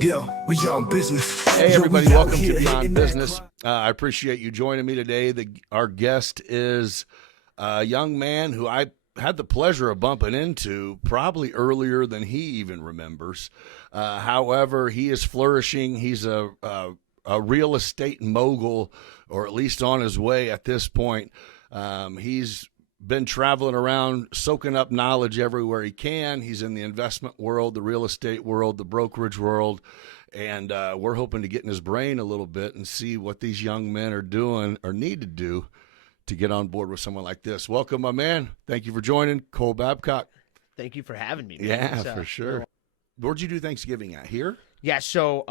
Yeah, we on business. Hey, everybody, Yo, we out welcome to here Beyond hitting that Business. I appreciate you joining me today. Our guest is a young man who I had the pleasure of bumping into probably earlier than he even remembers. However, he is flourishing. He's a real estate mogul, or at least on his way at this point. He's been traveling around, soaking up knowledge everywhere he can. He's in the investment world, the real estate world, the brokerage world, and we're hoping to get in his brain a little bit and see what these young men are doing or need to do to get on board with someone like this. Welcome, my man. Thank you for joining, Cole Babcock. Thank you for having me, man. Yeah, for sure. Where'd you do Thanksgiving at? Here? Yeah, so,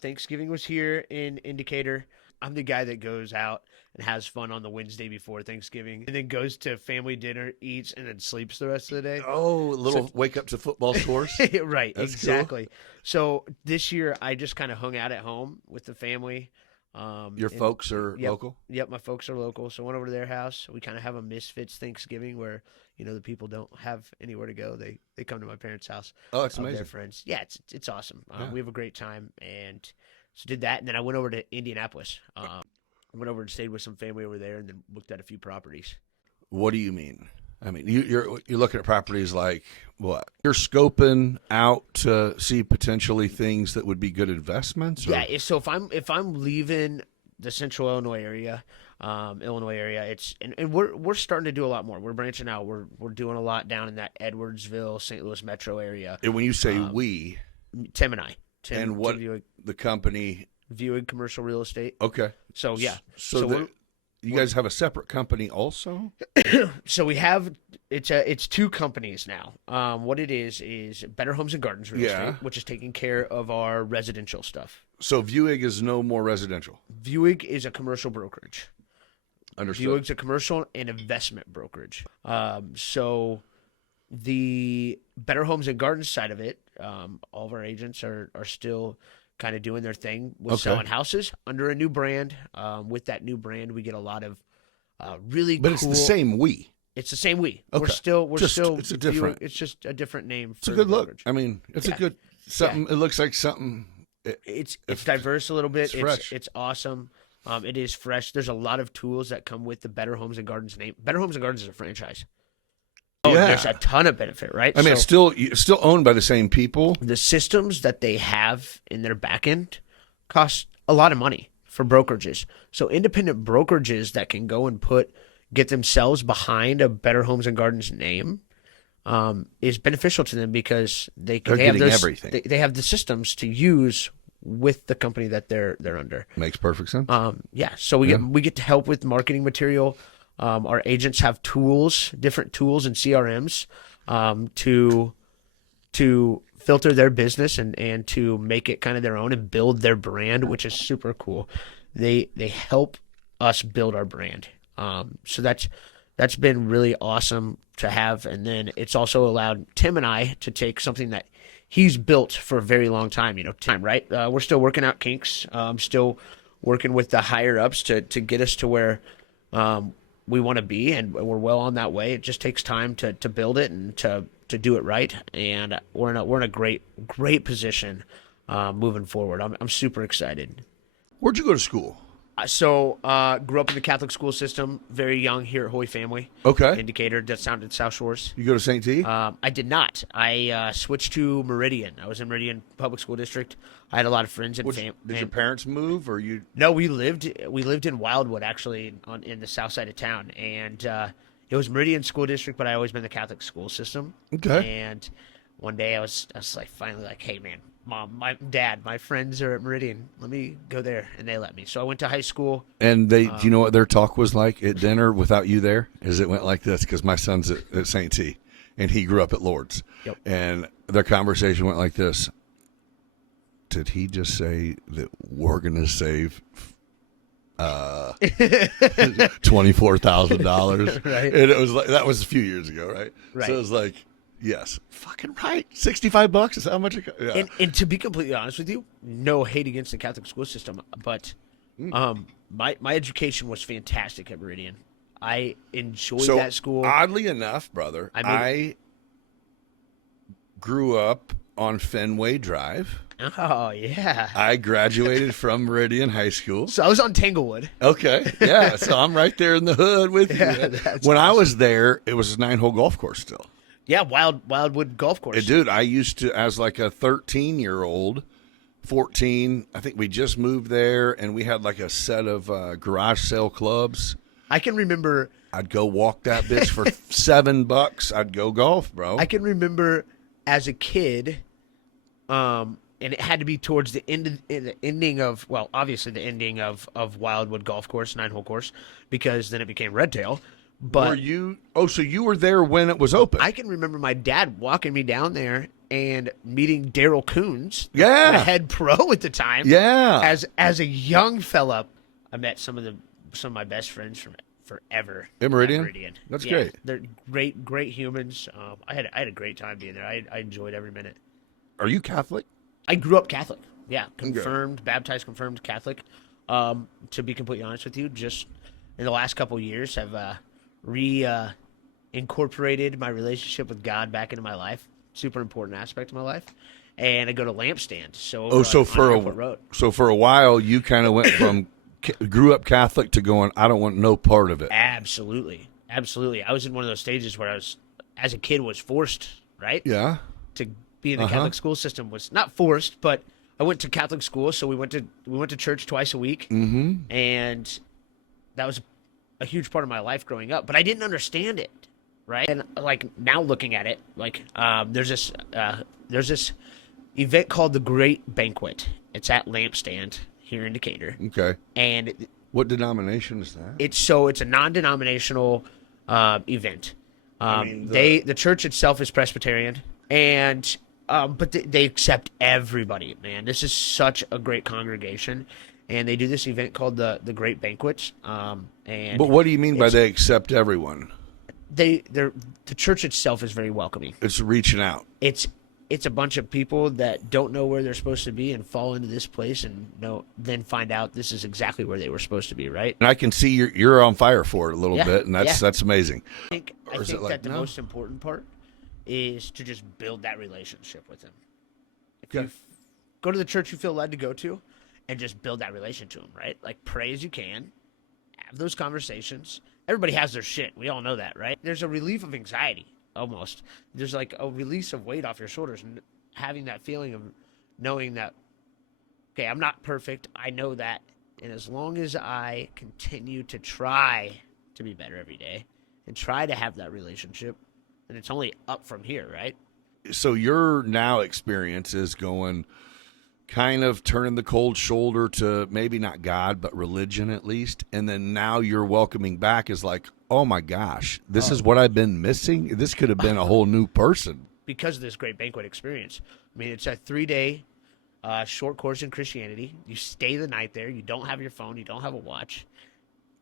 Thanksgiving was here in Indicator. I'm the guy that goes out and has fun on the Wednesday before Thanksgiving and then goes to family dinner, eats, and then sleeps the rest of the day. Oh, a little wake up to football scores? Right, That's exactly. Cool. So this year I just kind of hung out at home with the family. Your folks are local? Yep, my folks are local. So I went over to their house. We kind of have a misfits Thanksgiving where, the people don't have anywhere to go. They come to my parents' house. Oh, that's amazing. Their friends. Yeah, it's awesome. Yeah. We have a great time. And so did that. And then I went over to Indianapolis. I went over and stayed with some family over there and then looked at a few properties. What do you mean? I mean, you're looking at properties like what? You're scoping out to see potentially things that would be good investments? Or? Yeah. So if I'm leaving the Central Illinois area, it's and we're starting to do a lot more. We're branching out. We're doing a lot down in that Edwardsville, St. Louis metro area. And when you say we, Tim and I. and what the company? Viewing Commercial Real Estate. Okay. So yeah. So you guys have a separate company also? So we have it's two companies now. What it is Better Homes and Gardens Real Estate, which is taking care of our residential stuff. So Viewig is no more residential. Viewig is a commercial brokerage. Understood. Viewig's a commercial and investment brokerage. So the Better Homes and Gardens side of it, all of our agents are still kind of doing their thing with selling houses under a new brand. With that new brand, we get a lot of really cool. But it's the same we. It's the same we. Okay. We're still. It's a different. It's just a different name. It's a good look. I mean, it's a good something. Yeah. It looks like something. It's diverse a little bit. It's fresh. It's awesome. It is fresh. There's a lot of tools that come with the Better Homes and Gardens name. Better Homes and Gardens is a franchise. Oh, yeah. There's a ton of benefit, right? I mean, it's still owned by the same people. The systems that they have in their back end cost a lot of money for brokerages. So independent brokerages that can go and get themselves behind a Better Homes and Gardens name is beneficial to them because they have everything. They have the systems to use with the company that they're under. Makes perfect sense. So we get to help with marketing material. Our agents have different tools and CRMs to filter their business and to make it kind of their own and build their brand, which is super cool. They help us build our brand. So that's been really awesome to have. And then it's also allowed Tim and I to take something that he's built for a very long time, right? We're still working out kinks, still working with the higher ups to get us to where we want to be, and we're well on that way. It just takes time to build it and to do it right. And we're in a great position moving forward. I'm super excited. Where'd you go to school? So grew up in the Catholic school system, very young here at Holy Family. Okay. Indicator, that's down in South Shores. You go to St. T? I did not. I switched to Meridian. I was in Meridian Public School District. I had a lot of friends and family. Did your parents move, or you? No, we lived in Wildwood, actually, in the south side of town, and it was Meridian School District, but I always been in the Catholic school system. Okay. And one day I was like, finally, like, hey man, Mom, my friends are at Meridian. Let me go there, and they let me. So I went to high school. And do you know what their talk was like at dinner without you there? Is it went like this? Because my son's at St. T, and he grew up at Lourdes. Yep. And their conversation went like this. Did he just say that we're going to save $24,000? Right. And it was like, that was a few years ago, right? Right. So it was like, yes, fucking right. $65 is how much it costs. Yeah. And to be completely honest with you, no hate against the Catholic school system, but my education was fantastic at Meridian. I enjoyed that school. Oddly enough, brother, grew up on Fenway Drive. Oh, yeah. I graduated from Meridian High School. So I was on Tanglewood. Okay, yeah. So I'm right there in the hood with Yeah, you. that's When I was there, it was a 9-hole golf course still. Yeah, Wildwood Golf Course. Dude, I used to, as like a 13-year-old, 14, I think we just moved there, and we had like a set of garage sale clubs. I can remember. I'd go walk that bitch for $7. I'd go golf, bro. I can remember as a kid, and it had to be towards the ending of, well, obviously the ending of Wildwood Golf Course, 9-hole course, because then it became Redtail. But were you? Oh, so you were there when it was open? I can remember my dad walking me down there and meeting Daryl Coons, Yeah. the head pro at the time. Yeah. As a young fella, I met some of my best friends from forever. In Meridian? At Meridian. That's Yeah, great. They're great humans. I had a great time being there. I enjoyed every minute. Are you Catholic? I grew up Catholic. Yeah, baptized, confirmed Catholic. To be completely honest with you, just in the last couple of years, I've incorporated my relationship with God back into my life. Super important aspect of my life. And I go to Lampstand. So So for a while, you kind of went from grew up Catholic to going, I don't want no part of it. Absolutely. I was in one of those stages where I was, as a kid, was forced, right? Yeah. To be in the Catholic school system was not forced, but I went to Catholic school, so we went to church twice a week, and that was a huge part of my life growing up. But I didn't understand it, right? And like now looking at it, like there's this event called the Great Banquet. It's at Lampstand here in Decatur. Okay. And what denomination is that? It's a non-denominational event. The church itself is Presbyterian, and but they accept everybody. Man, this is such a great congregation, and they do this event called the Great Banquet. But what do you mean by they accept everyone? The church itself is very welcoming. It's reaching out. It's a bunch of people that don't know where they're supposed to be and fall into this place and then find out this is exactly where they were supposed to be, right? And I can see you're on fire for it a little bit, and that's amazing. I think that the most important part is to just build that relationship with them. If you go to the church you feel led to go to and just build that relationship to them, right? Like pray as you can, have those conversations. Everybody has their shit. We all know that, right? There's a relief of anxiety. Almost. There's like a release of weight off your shoulders and having that feeling of knowing that, okay, I'm not perfect. I know that. And as long as I continue to try to be better every day and try to have that relationship, then it's only up from here, right? So your now experience is going kind of turning the cold shoulder to maybe not God, but religion at least. And then now you're welcoming back is like, oh my gosh, this is what I've been missing. This could have been a whole new person. Because of this Great Banquet experience. I mean, it's a 3-day short course in Christianity. You stay the night there. You don't have your phone. You don't have a watch.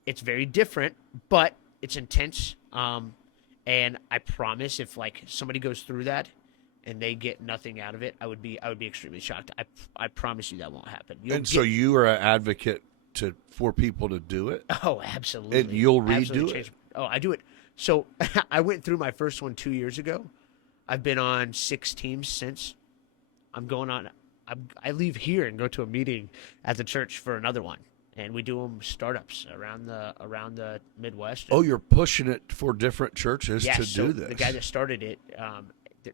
It's very different, but it's intense. And I promise if like somebody goes through that and they get nothing out of it, I would be extremely shocked. I promise you that won't happen. So you are an advocate for people to do it? Oh, absolutely. And you'll redo it? Oh, I do it. So I went through my first one 2 years ago. I've been on 6 teams since. I leave here and go to a meeting at the church for another one, and we do them startups around the Midwest. Oh, you're pushing it for different churches to do this. The guy that started it,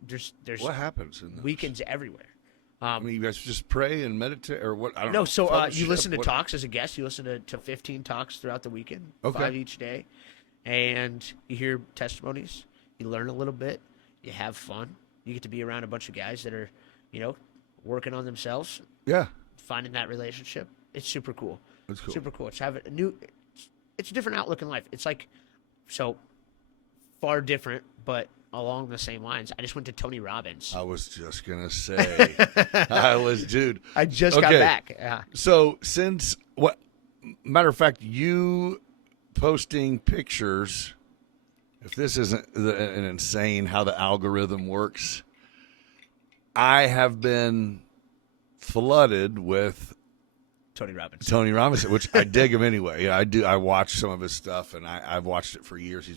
there's what happens in those? weekends everywhere. I mean, you guys just pray and meditate, or what? I don't know. No, so Fellowship, you listen to talks as a guest. You listen to 15 talks throughout the weekend, 5 each day, and you hear testimonies. You learn a little bit. You have fun. You get to be around a bunch of guys that are, working on themselves. Yeah, finding that relationship. It's super cool. That's cool. Super cool. It's it's a different outlook in life. It's like so far different, but along the same lines. I just went to Tony Robbins. I was just gonna say, dude. I just got back. Yeah. So matter of fact, you posting pictures. If this isn't an insane how the algorithm works, I have been flooded with Tony Robbins, which I dig him anyway. Yeah, I do. I watch some of his stuff, and I've watched it for years.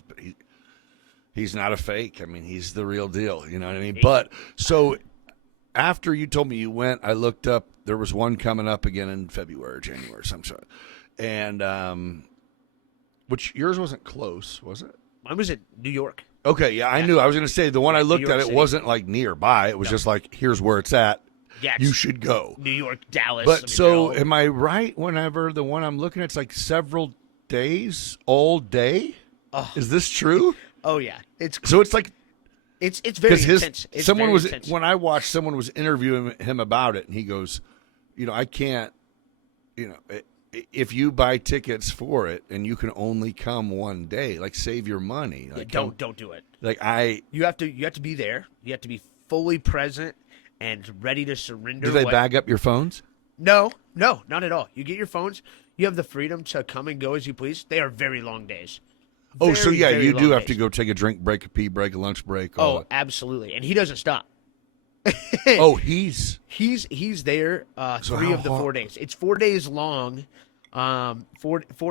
He's not a fake. I mean, he's the real deal. You know what I mean? But so after you told me you went, I looked up. There was one coming up again in February or January, some sort. And which yours wasn't close, was it? Mine was in New York. Okay, yeah, I knew. I was going to say the one I looked at, it wasn't like nearby. It was just like, here's where it's at. Yeah, you should go. New York, Dallas. But so, am I right? Whenever the one I'm looking at, it's like several days, all day. Oh. Is this true? Oh yeah, it's like it's very intense. It's someone very was intense. when I watched, someone was interviewing him about it, and he goes, I can't, if you buy tickets for it and you can only come one day, like save your money. Like, don't do it. Like you have to be there. You have to be fully present and ready to surrender. Do they bag up your phones? No, not at all. You get your phones. You have the freedom to come and go as you please. They are very long days. So yeah, very you do have days. to go take a drink break, a pee break, a lunch break. Absolutely. And he doesn't stop. He's there 3 of the 4 days. It's 4 days long, 4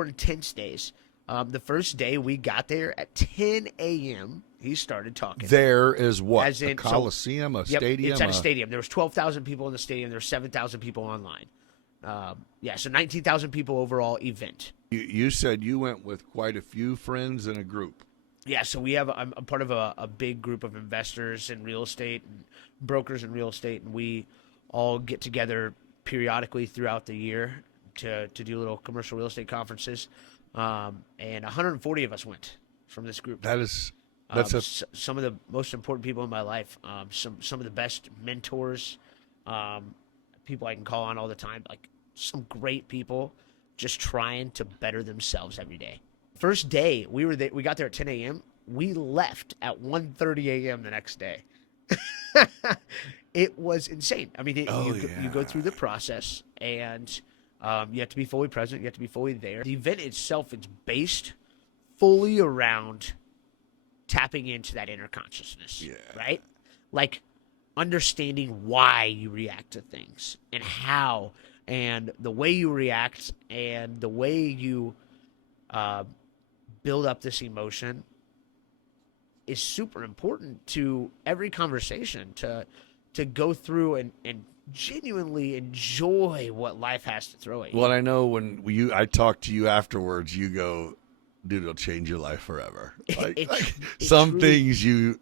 intense days. The first day we got there at 10 a.m., he started talking. There is what? As in, a Coliseum, a stadium? It's at a stadium. There was 12,000 people in the stadium. There were 7,000 people online. So 19,000 people overall event. You said you went with quite a few friends in a group. Yeah, so I'm part of a big group of investors in real estate and brokers in real estate, and we all get together periodically throughout the year to do little commercial real estate conferences. And 140 of us went from this group. That's some of the most important people in my life. Some of the best mentors, people I can call on all the time. Like some great people, just trying to better themselves every day. First day we got there at 10 a.m. We left at 1:30 a.m. the next day. It was insane. I mean, you go through the process, and you have to be fully present. You have to be fully there. The event itself is based fully around tapping into that inner consciousness, right? Like understanding why you react to things and how, and the way you react and the way you build up this emotion is super important to every conversation, to go through and genuinely enjoy what life has to throw at you. Well, I know when I talk to you afterwards, you go, dude, it'll change your life forever. Like some things you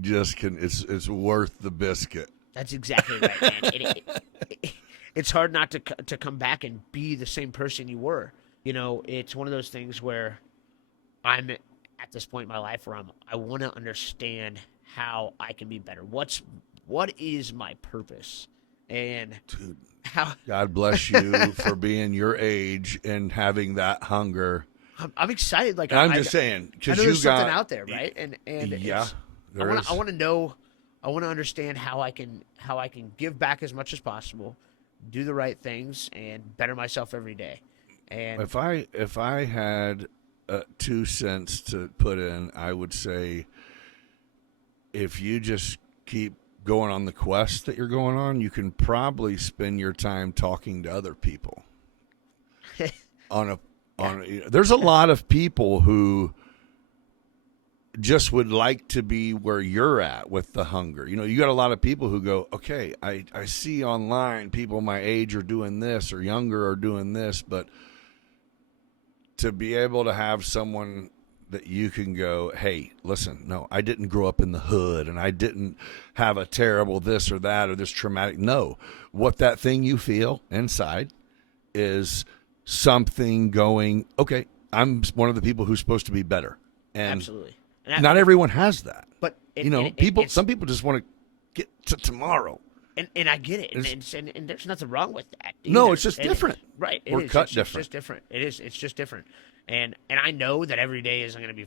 just can, it's worth the biscuit. That's exactly right, man. It's hard not to come back and be the same person you were. It's one of those things where I'm at this point in my life where I want to understand how I can be better. What is my purpose? And dude, how God bless you for being your age and having that hunger. I'm excited. Like I'm just saying, because there's something out there, right? And yeah, I want to know. I want to understand how I can give back as much as possible, do the right things, and better myself every day. And if I had 2 cents to put in, I would say, if you just keep going on the quest that you're going on, you can probably spend your time talking to other people. There's a lot of people who just would like to be where you're at with the hunger. You got a lot of people who go, okay, I see online people my age are doing this or younger are doing this, but to be able to have someone that you can go, hey, listen, no, I didn't grow up in the hood and I didn't have a terrible this or that or this traumatic. No, what that thing you feel inside is something going, okay, I'm one of the people who's supposed to be better. And absolutely. Not everyone has that. But some people just want to get to tomorrow. And I get it, and there's nothing wrong with that. No, it's just different, right? We're cut different. It's just different. It's just different, and I know that every day isn't going to be.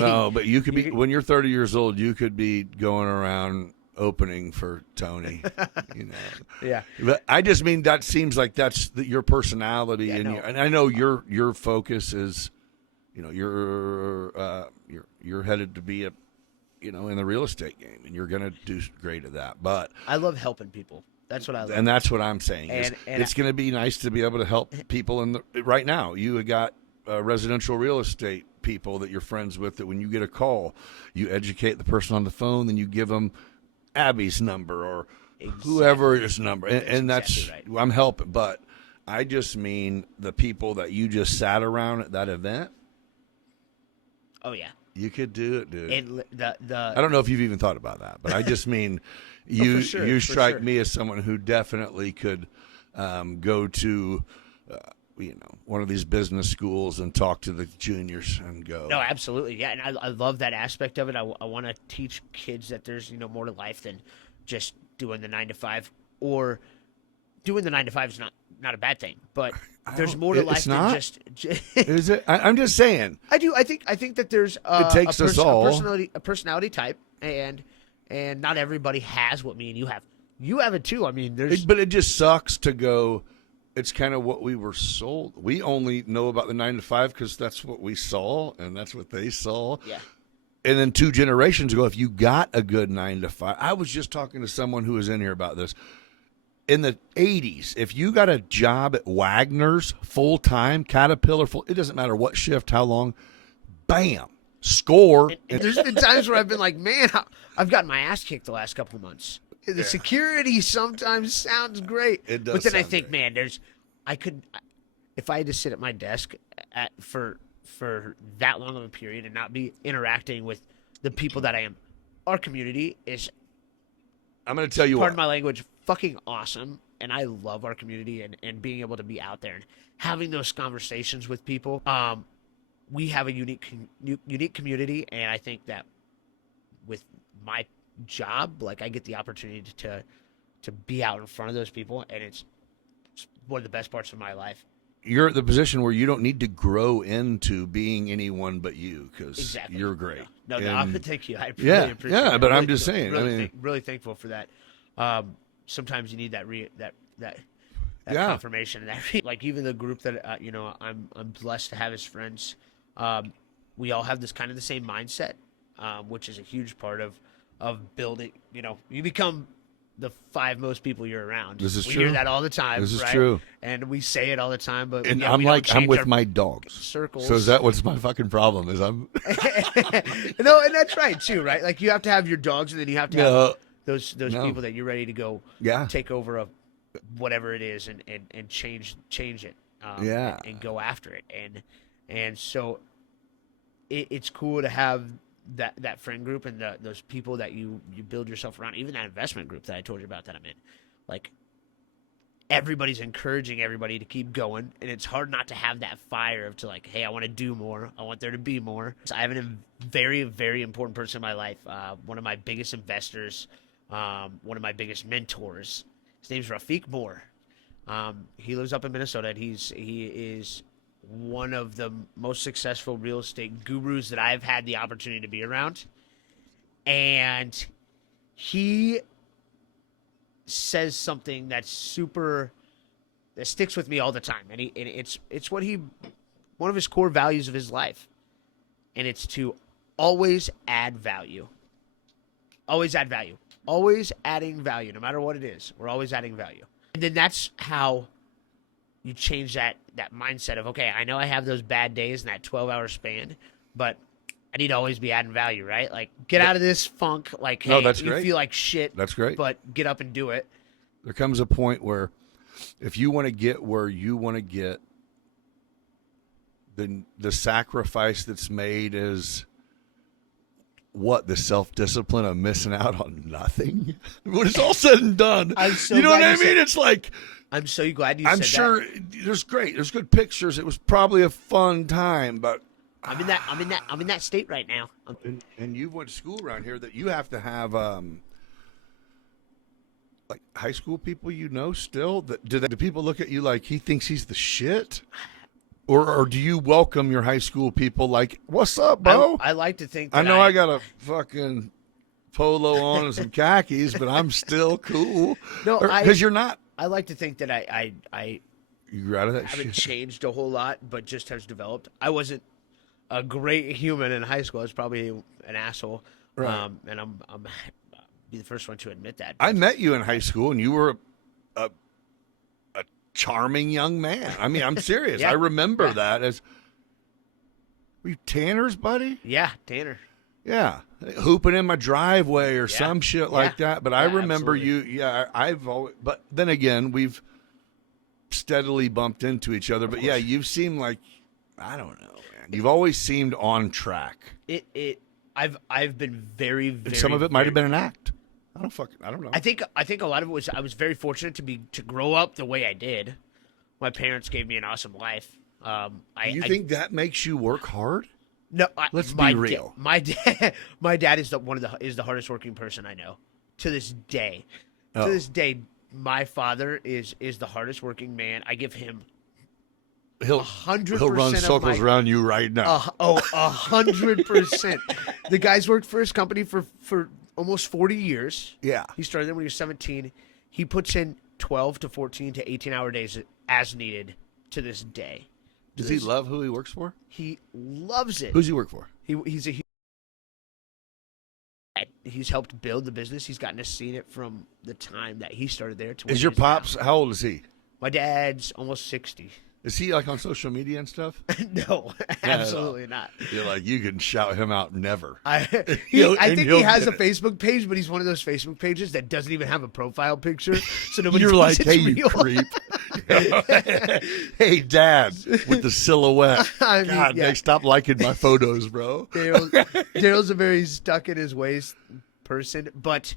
No, but you could be when you're 30 years old. You could be going around opening for Tony. Yeah. But I just mean that seems like that's your personality, and I know your focus is, you're headed to be in the real estate game, and you're going to do great at that. But I love helping people. That's what I love. And that's what I'm saying. And it's going to be nice to be able to help people right now. You got a residential real estate people that you're friends with that when you get a call, you educate the person on the phone, then you give them Abby's number or whoever's number. And that's, exactly right. I'm helping, but I just mean the people that you just sat around at that event. Oh yeah. You could do it, dude. And I don't know if you've even thought about that, but I just mean you for sure, you for strike sure. me as someone who definitely could go to one of these business schools and talk to the juniors and go. No, absolutely. Yeah, and I love that aspect of it. I want to teach kids that there's, more to life than just doing the 9 to 5, or doing the 9 to 5 is not a bad thing, but there's more to life it's than not? just Is it? I'm just saying. I think that there's It takes us all. a personality type, and not everybody has what me and you have. You have it too. I mean, But it just sucks to go. It's kind of what we were sold. We only know about the 9 to 5 because that's what we saw and that's what they saw. Yeah. And then 2 generations ago, if you got a good 9 to 5, I was just talking to someone who was in here about this. In the 80s, if you got a job at Wagner's full-time, Caterpillar, it doesn't matter what shift, how long, bam, score. And there's been times where I've been like, man, I've gotten my ass kicked the last couple of months. The security sometimes sounds great. It does but then I sound think, great. man, if I had to sit at my desk for that long of a period and not be interacting with the people that I am, our community is, I'm going to tell you pardon what. my language, fucking awesome. And I love our community and being able to be out there and having those conversations with people. We have a unique community, and I think that with my job, like, I get the opportunity to be out in front of those people, and it's one of the best parts of my life. You're at the position where you don't need to grow into being anyone but you because Exactly. you're great. No, thank you. I Yeah, really appreciate yeah, it. but I'm just saying, Really, I mean- really thankful for that. Sometimes you need that Yeah. confirmation. That like even the group that I'm blessed to have as friends. We all have this kind of the same mindset, which is a huge part of building. You become the 5 most people you're around. This is we true. hear that all the time. This is right? true. And we say it all the time. But And yeah, I'm we don't like, I'm change with our my dogs. circles. So is that what's my fucking problem? Is I'm No, and that's right too, right? Like you have to have your dogs, and then you have to have No. those No. people that you're ready to go Yeah. take over of whatever it is and change it. Yeah. and go after it. And so it's cool to have that friend group and those people that you build yourself around. Even that investment group that I told you about that I'm in, like. Everybody's encouraging everybody to keep going, and it's hard not to have that fire of like, hey, I want to do more. I want there to be more. So I have a very, very important person in my life. One of my biggest investors, one of my biggest mentors. His name's Rafiq Moore. He lives up in Minnesota, and he is one of the most successful real estate gurus that I've had the opportunity to be around. And he says something that sticks with me all the time, and it's one of his core values of his life, and it's to always add value. Always add value. Always adding value, no matter what it is. We're always adding value, and then that's how you change that mindset of, okay, I know I have those bad days in that 12-hour span, but I need to always be adding value, right? Like, get out of this funk. Like, hey, No, that's you great. feel like shit. That's great. But get up and do it. There comes a point where if you want to get where you want to get, then the sacrifice that's made is what? The self-discipline of missing out on nothing? When it's all said and done. I'm so you know what glad I you mean? said- It's like, I'm so glad you I'm said sure that. there's good pictures. It was probably a fun time, but I'm in that state right now. and you went to school around here that you have to have like high school people still that do people look at you like he thinks he's the shit, or do you welcome your high school people like, what's up, bro? I like to think that I know I got a fucking polo on and some khakis, but I'm still cool. No, because you're not. I like to think that I You're out of that haven't shit. changed a whole lot, but just has developed. I wasn't a great human in high school. I was probably an asshole, Right. and I'm be the first one to admit that. I met you in high school, and you were a charming young man. I mean, I'm serious. Yeah. I remember Yeah. that as Were you Tanner's buddy? Yeah, Tanner. Yeah, hooping in my driveway or some shit like that. But I remember absolutely. you. Yeah, I've always. But then again, we've steadily bumped into each other. But yeah, you've seemed like, I don't know, man. You've always seemed on track. I've been very, very. And some of it might have been an act. I don't know. I think a lot of it was I was very fortunate to grow up the way I did. My parents gave me an awesome life. Do you think that makes you work hard? No, Let's be real. My dad is the hardest working person I know to this day. Oh. To this day, my father is the hardest working man. I give him He'll 100%. run circles around you right now. 100%. The guy's worked for his company for almost 40 years. Yeah. He started there when he was 17. He puts in 12 to 14 to 18-hour days as needed to this day. Does he love who he works for? He loves it. Who's he work for? He's helped build the business. He's gotten to see it from the time that he started there to when Is he your is now. pops, how old is he? My dad's almost 60. Is he like on social media and stuff? No, absolutely not. You're like, you can shout him out never. I think he has a Facebook page, but he's one of those Facebook pages that doesn't even have a profile picture, so nobody You're knows like, it's hey, you real. creep. Hey, Dad, with the silhouette. I mean, God, yeah. they stop liking my photos, bro. Daryl's a very stuck in his ways person, but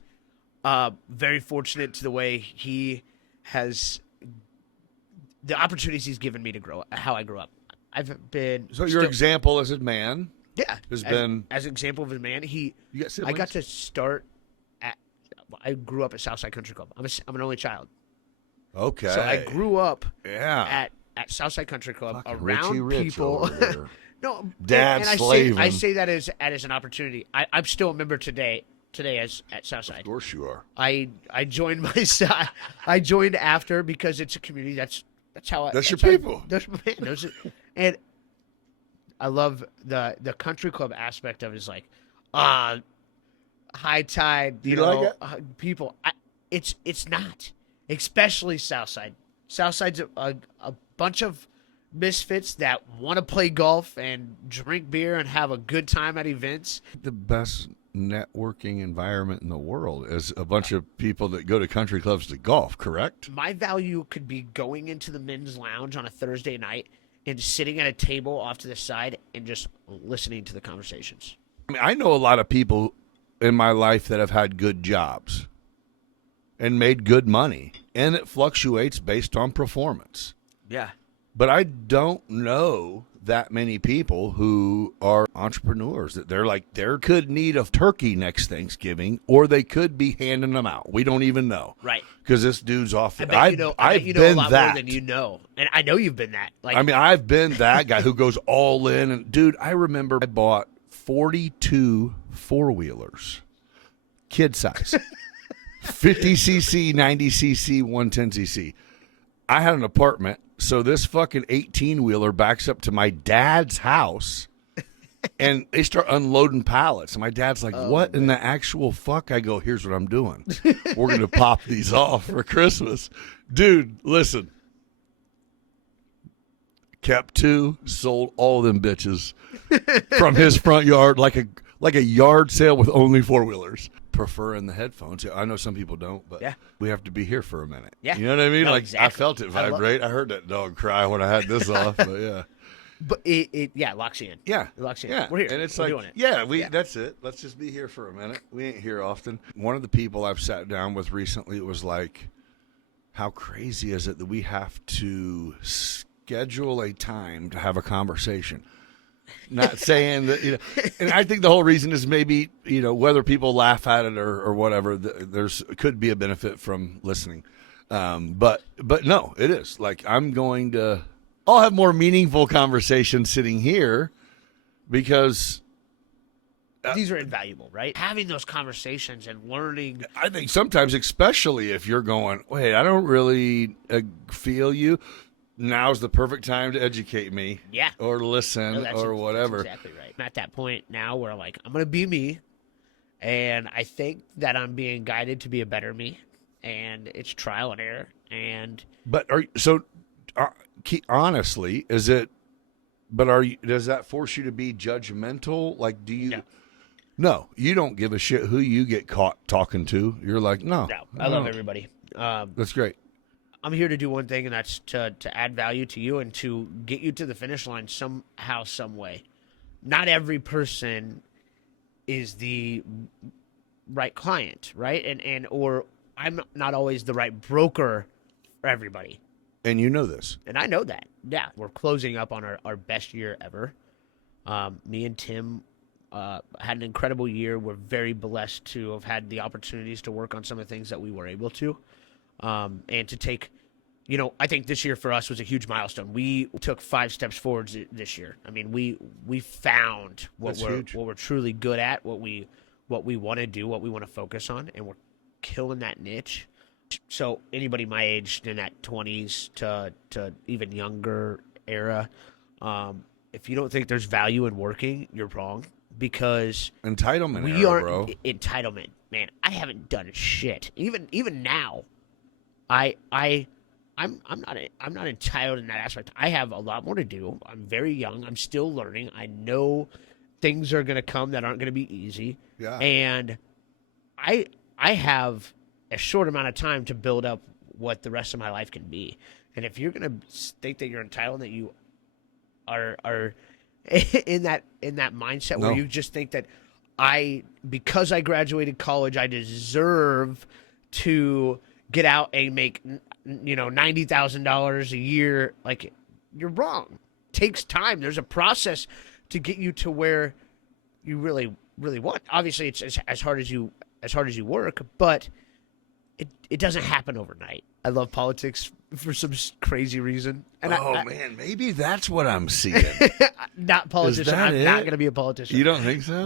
very fortunate to the way he has the opportunities he's given me to grow up, how I grew up. I've been So your example as a man has been as an example of a man. You got I siblings? got to start at. I grew up at Southside Country Club. I'm an only child, Okay. so I grew up Yeah. at Southside Country Club Fucking around Richie Rich people. over there. No, Dad and I slaving. say that as an opportunity. I'm still a member today as at Southside. Of course you are. I joined my side. I joined after because it's a community. That's how. That's your how- people. That's my man. And I love the country club aspect of it is like, high tide. You like know, it? people. It's not, especially Southside. Southside's a bunch of misfits that want to play golf and drink beer and have a good time at events. The best networking environment in the world is a bunch of people that go to country clubs to golf, correct? My value could be going into the men's lounge on a Thursday night and sitting at a table off to the side and just listening to the conversations. I mean, I know a lot of people in my life that have had good jobs and made good money, and it fluctuates based on performance. Yeah. But I don't know that many people who are entrepreneurs that they're like, there could need a turkey next Thanksgiving, or they could be handing them out. We don't even know. Right. Because this dude's off. I bet you know a lot more than you know. And I know you've been that. Like, I mean, I've been that guy who goes all in. And dude, I remember I bought 42 four-wheelers, kid size, 50cc, 90cc, 110cc. I had an apartment. So this fucking 18-wheeler backs up to my dad's house, and they start unloading pallets. And my dad's like, what in the actual fuck? I go, here's what I'm doing. We're going to pop these off for Christmas. Dude, listen. Kept 2, sold all of them bitches from his front yard like a yard sale with only four-wheelers. Preferring the headphones. I know some people don't, but we have to be here for a minute. Yeah. You know what I mean? No, like exactly. I felt it vibrate. I heard that dog cry when I had this off, but yeah. But it locks you in. Yeah. It locks you in. Yeah. We're here. And it's We're like, doing it. yeah, that's it. Let's just be here for a minute. We ain't here often. One of the people I've sat down with recently was like, how crazy is it that we have to schedule a time to have a conversation? Not saying that, and I think the whole reason is maybe, whether people laugh at it or whatever, could be a benefit from listening. But no, it is like I'll have more meaningful conversations sitting here because These are invaluable, right? Having those conversations and learning. I think sometimes, especially if you're going, wait, I don't really feel you. Now's the perfect time to educate me. Yeah. Or listen or whatever. That's exactly right. I'm at that point now where I'm going to be me. And I think that I'm being guided to be a better me. And it's trial and error. But honestly, is it But does that force you to be judgmental? Like, do you? No. No, you don't give a shit who you get caught talking to. You're like, no. No, I love everybody. That's great. I'm here to do one thing, and that's to add value to you and to get you to the finish line somehow, some way. Not every person is the right client, right? Or I'm not always the right broker for everybody. And you know this. And I know that. Yeah, we're closing up on our best year ever. Me and Tim had an incredible year. We're very blessed to have had the opportunities to work on some of the things that we were able to. And to take, I think this year for us was a huge milestone. We took 5 steps forward this year. I mean, we found what we're truly good at, what we want to do, what we want to focus on, and we're killing that niche. So anybody my age in that 20s to even younger era, if you don't think there's value in working, you're wrong. Because entitlement, bro. Entitlement, man. I haven't done shit. Even now, I'm not entitled in that aspect. I have a lot more to do. I'm very young. I'm still learning. I know things are going to come that aren't going to be easy. Yeah. And I have a short amount of time to build up what the rest of my life can be. And if you're going to think that you're entitled, that you are in that mindset where you just think that because I graduated college, I deserve to get out and make $90,000 a year, like, you're wrong. It takes time. There's a process to get you to where you really, really want. Obviously, it's as hard as you work, but it doesn't happen overnight. I love politics for some crazy reason. And man, maybe that's what I'm seeing. Not politician. I'm not going to be a politician. You don't think so?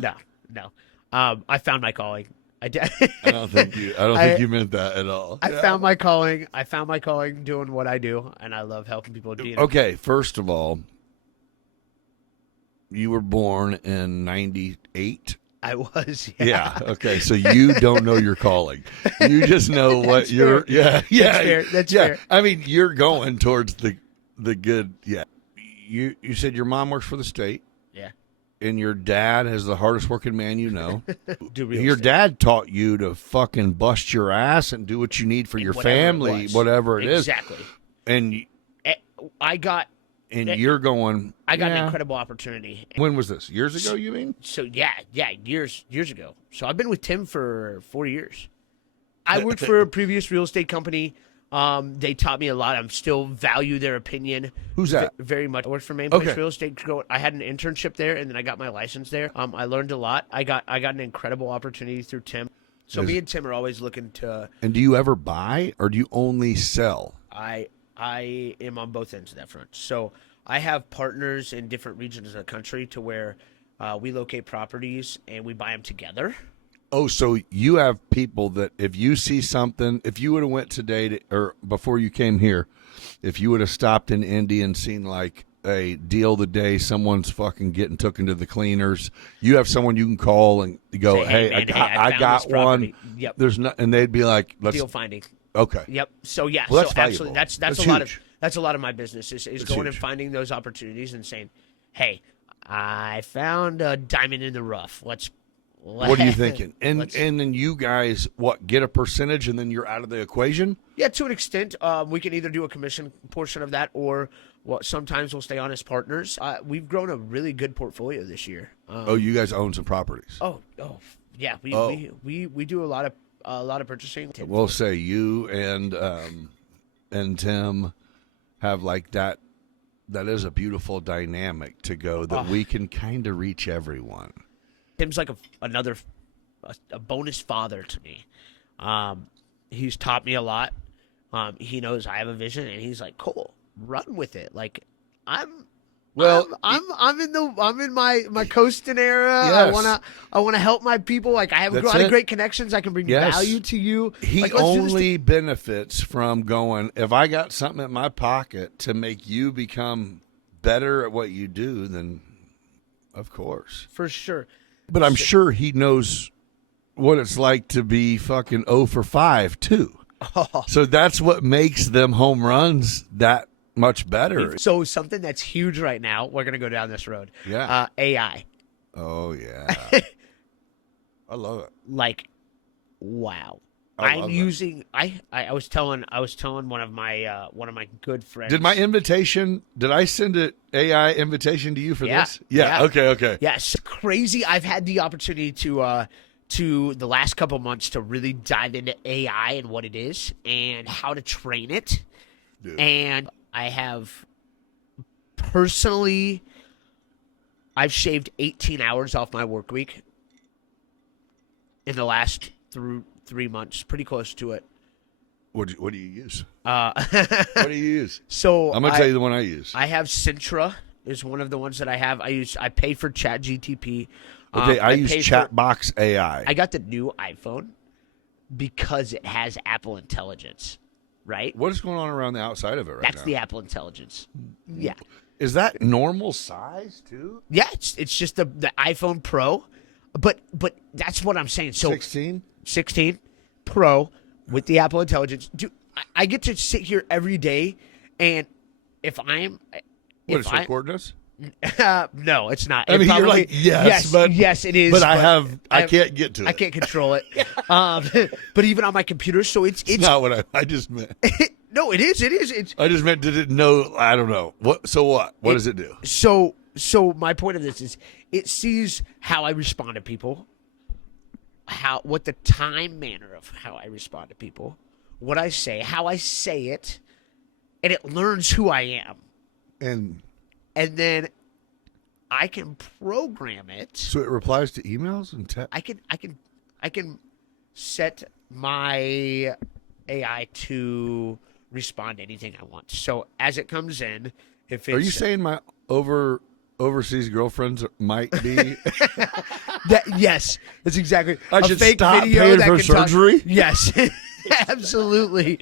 No. I found my calling. I did. I don't think you meant that at all. I found my calling. I found my calling doing what I do, and I love helping people. Okay, first of all, you were born in 98. I was. Yeah. Okay. So you don't know your calling. You just know what you're. Fair. Yeah. That's fair. I mean, you're going towards the good. Yeah. You said your mom works for the state. Yeah. And your dad is the hardest working man you know. Your dad taught you to fucking bust your ass and do what you need for your family, whatever it is. Exactly. And I got. And you're going. I got an incredible opportunity. When was this? Years ago, you mean? So yeah, years ago. So I've been with Tim for 4 years. I worked for a previous real estate company. They taught me a lot. I still value their opinion. Who's that? Very much. I worked for Main Place Real Estate. I had an internship there, and then I got my license there. I learned a lot. I got an incredible opportunity through Tim. So me and Tim are always looking to. And do you ever buy, or do you only sell? I am on both ends of that front. So I have partners in different regions of the country to where we locate properties and we buy them together. Oh, so you have people that if you see something, if you would have went today or before you came here, if you would have stopped in Indy and seen like a deal of the day, someone's fucking getting took into the cleaners, you have someone you can call and go, say, hey, man, I got one. Yep. There's no, and they'd be like, let's deal finding. Okay. Yep. So yeah. Well, so absolutely, that's a huge. lot of that's a lot of my business is going huge. and finding those opportunities and saying, hey, I found a diamond in the rough. What are you thinking? And then you guys get a percentage and then you're out of the equation? Yeah, to an extent. We can either do a commission portion of that or sometimes we'll stay on as partners. We've grown a really good portfolio this year. You guys own some properties. Oh yeah. We do a lot of purchasing. We'll say you and Tim have like that. That is a beautiful dynamic to go that we can kind of reach everyone. Tim's like a bonus father to me. He's taught me a lot. He knows I have a vision, and he's like, "Cole, run with it." Like I'm in my coasting era. Yes. I wanna help my people. Like I have a lot of great connections. I can bring value to you. He like, only benefits from going, if I got something in my pocket to make you become better at what you do, then of course. For sure. But I'm sure he knows what it's like to be fucking 0 for 5 too. So that's what makes them home runs that much better. So something that's huge right now, we're going to go down this road. Yeah. AI. Oh yeah. I love it. Like, wow. I I'm love it. using. I was telling one of my good friends. Did my invitation? Did I send an AI invitation to you for Yeah. this? Yeah. Yeah. Okay. Yeah, it's crazy. I've had the opportunity to the last couple months to really dive into AI and what it is and how to train it. Dude. And I have personally, I've shaved 18 hours off my work week in the last 3 months, pretty close to it. What do you use? What What do you use? So I'm gonna tell you the one I use. I have Sintra is one of the ones that I have. I pay for ChatGTP. Okay, I use pay for- Chatbox AI. I got the new iPhone because it has Apple Intelligence, right? What is going on around the outside of it right That's now? the Apple Intelligence. Yeah. Is that normal size too? Yeah, it's just the iPhone Pro. But that's what I'm saying. So 16 Pro with the Apple Intelligence. Dude, I get to sit here every day, and if I'm What is recording us? no, it's not. I It mean, you're probably- like, yes, but yes, it is. But I can't get to it. I can't control it. But even on my computer, so it's not what I just meant. no, it is. It's I just meant, did it know? I don't know. What? So what? What does it do? so my point of this is it sees how I respond to people, what the time manner of how I respond to people, what I say, how I say it, and it learns who I am. And then I can program it. So it replies to emails and text. I can set my AI to respond to anything I want. So as it comes in, if it's, Are you saying my overseas girlfriends might be? yes, that's exactly. I a should fake stop video paying that for can talk- surgery? Yes, absolutely.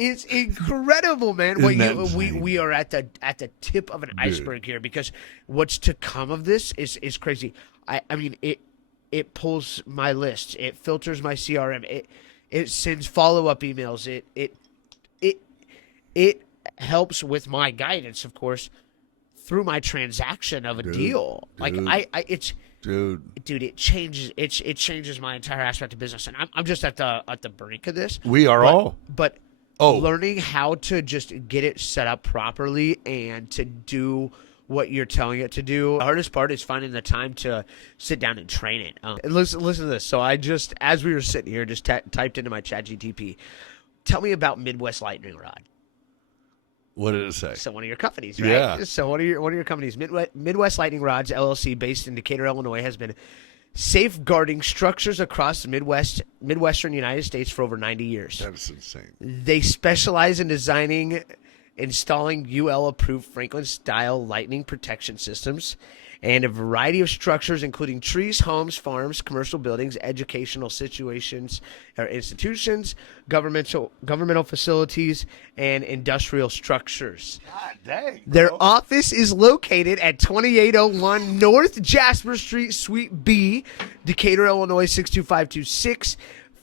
It's incredible, man. Isn't that insane? We are at the tip of an iceberg here, because what's to come of this is crazy. I mean it pulls my lists, it filters my CRM, it sends follow-up emails, it helps with my guidance, of course, through my transaction of a deal. Like Dude, it changes my entire aspect of business, and I'm just at the brink of this. we are all. But learning how to just get it set up properly and to do what you're telling it to do. The hardest part is finding the time to sit down and train it. And listen to this. So I just, as we were sitting here, just typed into my ChatGTP, tell me about Midwest Lightning Rod. What did it say? So one of your companies, right? Yeah. So one of your companies, Midwest Lightning Rods LLC, based in Decatur, Illinois, has been safeguarding structures across the Midwestern United States for over 90 years. That's insane. They specialize in designing, installing UL-approved Franklin-style lightning protection systems and a variety of structures, including trees, homes, farms, commercial buildings, educational situations or institutions, governmental facilities, and industrial structures. God dang. Their office is located at 2801 North Jasper Street, Suite B, Decatur, Illinois 62526.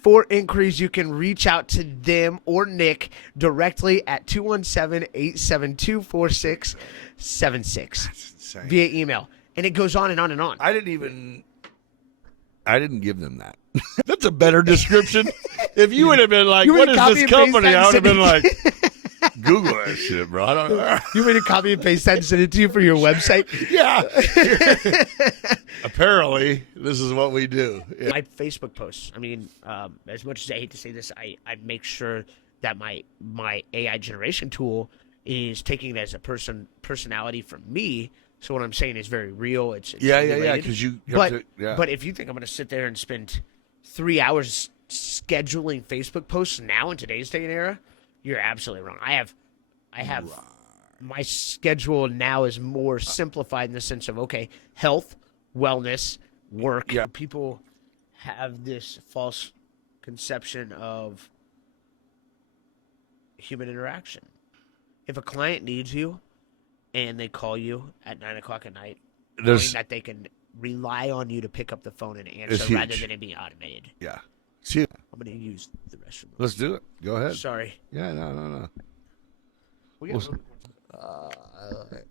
For inquiries, you can reach out to them or Nick directly at 217-872-4676 That's insane. via email. And it goes on and on and on. I didn't give them that. That's a better description. If you would have been like, You what would is copy this and paste company? that I would have and been send like, Google that shit, bro. I don't know. You want me to copy and paste that and send it to you for your website? Yeah. Apparently, this is what we do. Yeah. My Facebook posts, I mean, as much as I hate to say this, I make sure that my AI generation tool is taking it as a personality from me. So what I'm saying is very real. It's Yeah. related. Because you have But to, yeah. but if you think I'm going to sit there and spend 3 hours scheduling Facebook posts now in today's day and era, you're absolutely wrong. I have my schedule now is more simplified in the sense of, okay, health, wellness, work. Yeah. People have this false conception of human interaction. If a client needs you and they call you at 9 o'clock at night, knowing that they can rely on you to pick up the phone and answer rather huge. than it being automated. Yeah. See, I'm going to use the restroom. let's do it. Go ahead. Sorry. Yeah, no. We got I love it.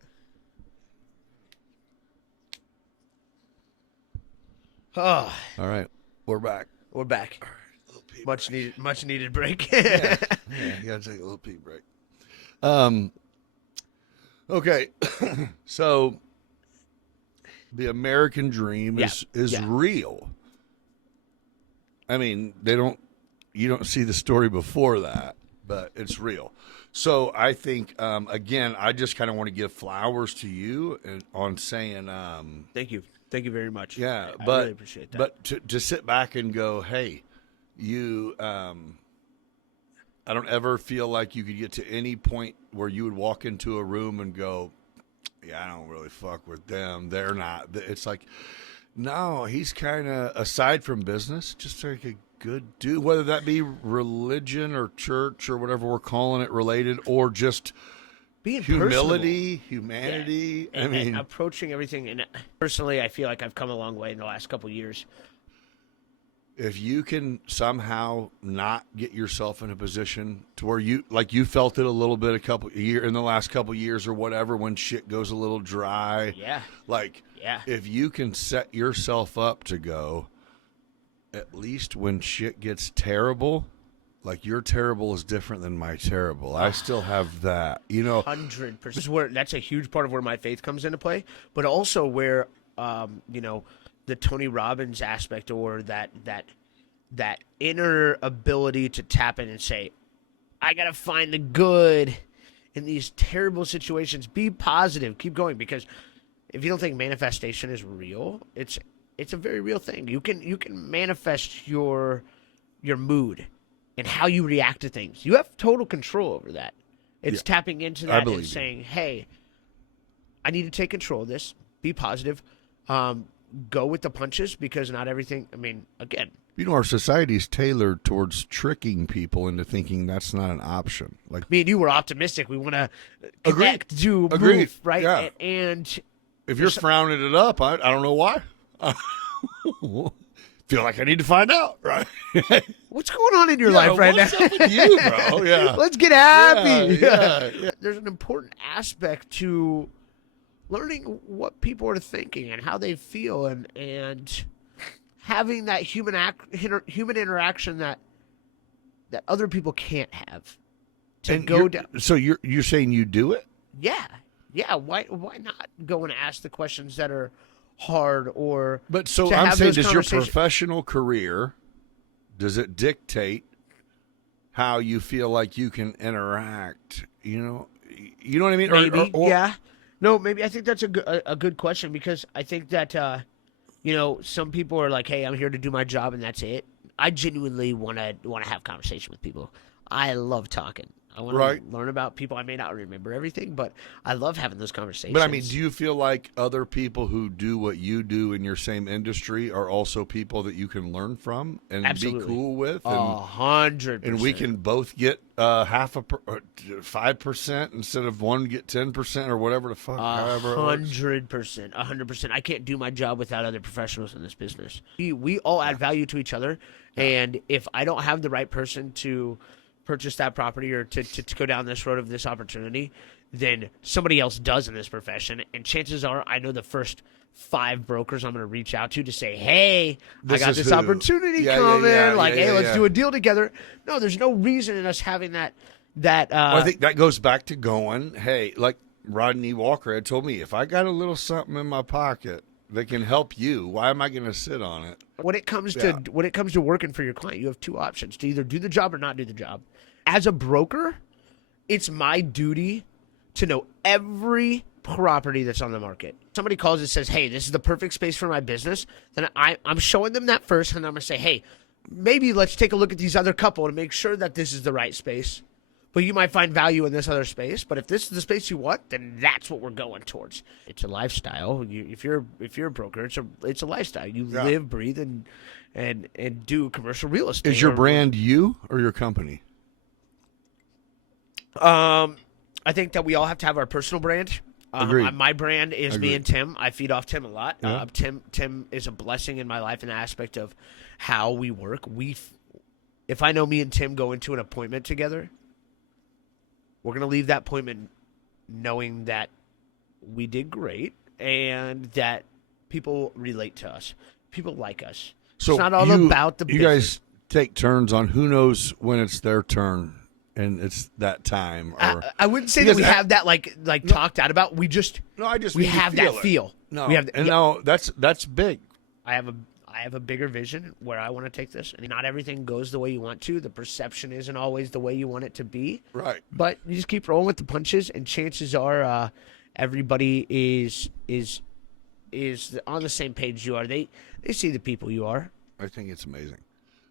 Oh, All right, we're back. we're back. All right, little pee Much needed break. yeah, you gotta take a little pee break. Okay, so the American dream is Yeah. real. I mean, you don't see the story before that, but it's real. So I think, again, I just kind of want to give flowers to you on saying, Thank you very much. yeah, I but really appreciate that. But to sit back and go, hey, you, I don't ever feel like you could get to any point where you would walk into a room and go, yeah, I don't really fuck with them. They're not. It's like, no, he's kind of, aside from business, just like a good dude, whether that be religion or church or whatever we're calling it related, or just Being humility, personable. humanity. Yeah. And approaching everything. And personally, I feel like I've come a long way in the last couple of years. If you can somehow not get yourself in a position to where you felt it a little bit in the last couple years or whatever, when shit goes a little dry. Yeah. If you can set yourself up to go, at least when shit gets terrible, like your terrible is different than my terrible. I still have that, 100%. That's a huge part of where my faith comes into play, but also where, the Tony Robbins aspect, or that inner ability to tap in and say, I got to find the good in these terrible situations. Be positive. Keep going. Because if you don't think manifestation is real, it's a very real thing. You can manifest your mood and how you react to things. You have total control over that. It's tapping into that and saying, hey, I need to take control of this. Be positive. Go with the punches, because not everything, again. Our society's tailored towards tricking people into thinking that's not an option. Like, me and you were optimistic. We want to connect, Agreed. move, right? Yeah. And if you're frowning it up, I don't know why. Feel like I need to find out, right? what's going on in your life right what's now? Up with you, bro? Yeah. Let's get happy. Yeah. There's an important aspect to learning what people are thinking and how they feel, and having that human interaction that other people can't have. So you're saying you do it? Yeah. Why not go and ask the questions that are hard, or But so to I'm have saying, those does your conversations? professional career, does it dictate how you feel like you can interact? You know what I mean? Maybe, or, yeah. No, maybe. I think that's a good question, because I think that some people are like, hey, I'm here to do my job and that's it. I genuinely want to have conversation with people. I love talking. I want to learn about people. I may not remember everything, but I love having those conversations. But do you feel like other people who do what you do in your same industry are also people that you can learn from and Absolutely. be cool with? 100%. And we can both get 5% instead of one get 10% or whatever the fuck. 100%. 100%. I can't do my job without other professionals in this business. We all add value to each other, and if I don't have the right person to purchase that property, or to go down this road of this opportunity, then somebody else does in this profession. And chances are I know the first 5 brokers I'm going to reach out to say, hey, I got this opportunity coming. Hey, let's do a deal together. No, there's no reason in us having that. I think that goes back to going, hey, like Rodney Walker had told me, if I got a little something in my pocket that can help you, why am I going to sit on it? When it comes to working for your client, you have 2 options: to either do the job or not do the job. As a broker, it's my duty to know every property that's on the market. Somebody calls and says, hey, this is the perfect space for my business, then I'm showing them that first, and I'm going to say, hey, maybe let's take a look at these other couple and make sure that this is the right space. But you might find value in this other space. But if this is the space you want, then that's what we're going towards. It's a lifestyle. If you're a broker, it's a lifestyle. You live, breathe, and do commercial real estate. Is your brand you or your company? I think that we all have to have our personal brand. Agreed. My brand is me and Tim. I feed off Tim a lot. Yeah. Tim is a blessing in my life in the aspect of how we work. If I know me and Tim go into an appointment together, we're going to leave that appointment knowing that we did great and that people relate to us. People like us. So it's not all about the you business. guys take turns on who knows when it's their turn and it's that time. Or I wouldn't say that we have that like talked out about. We just we have that feel. No, we have no, that's big. I have a bigger vision where I want to take this. And not everything goes the way you want to. The perception isn't always the way you want it to be. Right. But you just keep rolling with the punches, and chances are everybody is on the same page you are. They see the people you are. I think it's amazing.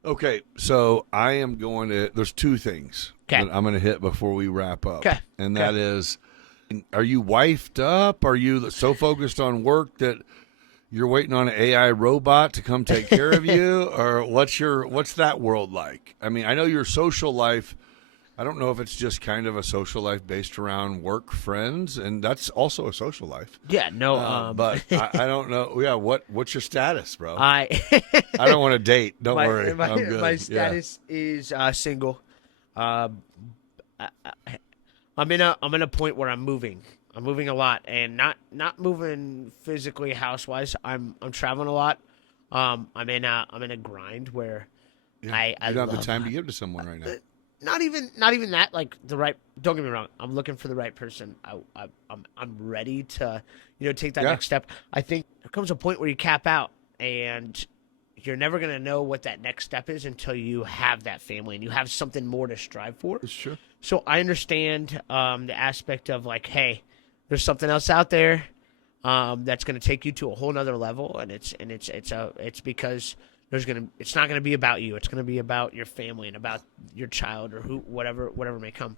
Okay, so I am going to. There's two things that I'm going to hit before we wrap up, and that is, are you wifed up? Are you so focused on work that you're waiting on an AI robot to come take care of you, or what's that world like? I mean, I know your social life. I don't know if it's just kind of a social life based around work, friends, and that's also a social life. Yeah, no, but I don't know. Yeah, what's your status, bro? I don't want to date. Don't worry, I'm good. My status is single. I'm in a point where I'm moving. I'm moving a lot, and not moving physically, house-wise. I'm traveling a lot. I'm in a grind where I don't have the time to give to someone right now. Not even that. Like the right. Don't get me wrong. I'm looking for the right person. I'm ready to take that next step. I think there comes a point where you cap out, and you're never gonna know what that next step is until you have that family and you have something more to strive for. That's true. So I understand the aspect of like, hey, there's something else out there that's going to take you to a whole nother level, and it's because it's not going to be about you. It's going to be about your family and about your child or whatever may come.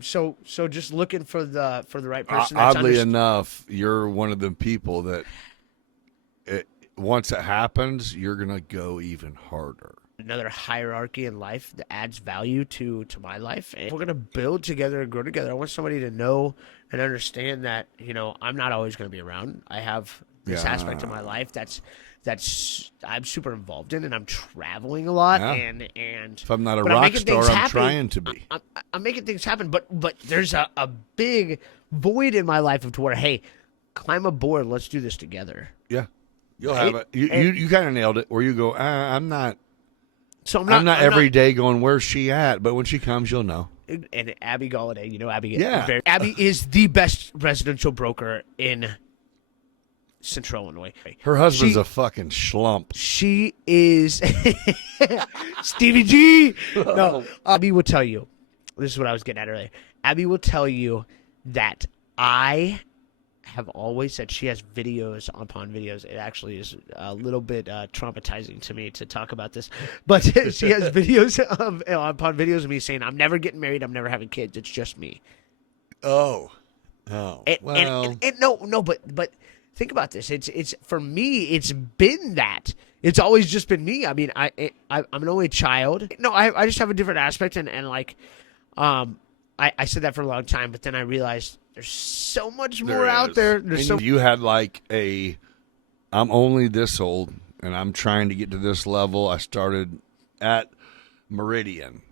So just looking for the right person. Oddly enough, you're one of the people that once it happens, you're going to go even harder. Another hierarchy in life that adds value to my life. And if we're going to build together and grow together, I want somebody to know and understand that, I'm not always going to be around. I have this aspect of my life that's I'm super involved in, and I'm traveling a lot. Yeah. And if I'm not a rock star, I'm trying to be. I'm making things happen, but there's a big void in my life of to where, hey, climb aboard, let's do this together. Yeah. You'll have it. You kind of nailed it where you go, I'm not. So I'm not every day going, where's she at? But when she comes, you'll know. And Abby Galladay, Abby. Yeah. Abby is the best residential broker in Central Illinois. Her husband's a fucking schlump. She is Stevie G. No, Abby will tell you. This is what I was getting at earlier. Abby will tell you that I have always said she has videos upon videos. It actually is a little bit traumatizing to me to talk about this, but she has videos upon videos of me saying, "I'm never getting married. I'm never having kids. It's just me." Oh, well, no, but think about this. It's for me. It's been that. It's always just been me. I mean, I'm an only child. No, I just have a different aspect, and like, I said that for a long time, but then I realized there's so much more out there. You had like I'm only this old, and I'm trying to get to this level. I started at Meridian.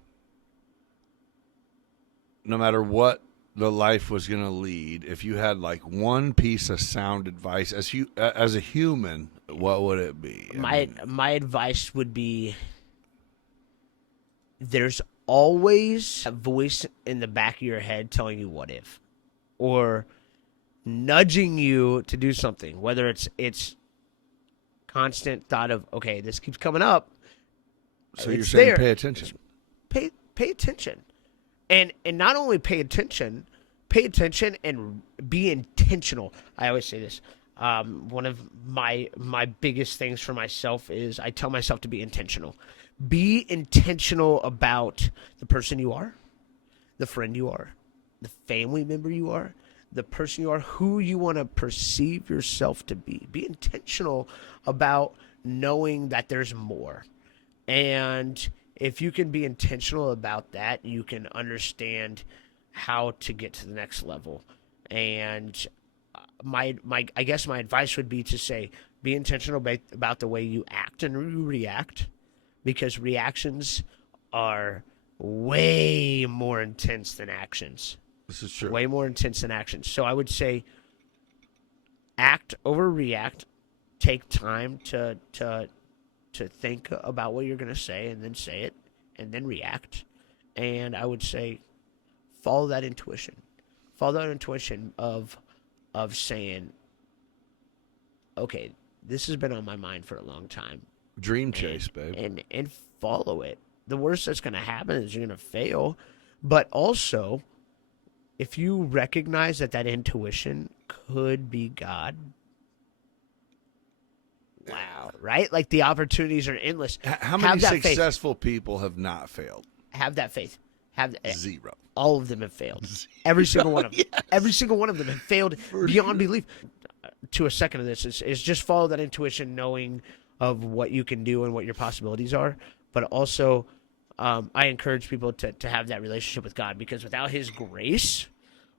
No matter what the life was going to lead, if you had like one piece of sound advice as a human, what would it be? My advice would be, there's always a voice in the back of your head telling you what if, or nudging you to do something, whether it's constant thought of, okay, this keeps coming up. So you're saying pay attention. Pay attention. And not only pay attention and be intentional. I always say this. One of my biggest things for myself is I tell myself to be intentional. Be intentional about the person you are, the friend you are, the family member you are, the person you are, who you want to perceive yourself to be. Be intentional about knowing that there's more. And if you can be intentional about that, you can understand how to get to the next level. And I guess my advice would be to say, be intentional about the way you act and react, because reactions are way more intense than actions. This is true. Way more intense than actions. So I would say act over react. Take time to think about what you're going to say and then say it and then react. And I would say follow that intuition. Follow that intuition of saying, okay, this has been on my mind for a long time. Dream chase, babe. And follow it. The worst that's going to happen is you're going to fail. But also, if you recognize that intuition could be God, wow, right? Like the opportunities are endless. How many successful people have not failed? Have that faith. Zero. All of them have failed. Every single one of them. Yes. Every single one of them have failed beyond belief. To a second of this is just follow that intuition, knowing of what you can do and what your possibilities are. But also, I encourage people to have that relationship with God, because without His grace,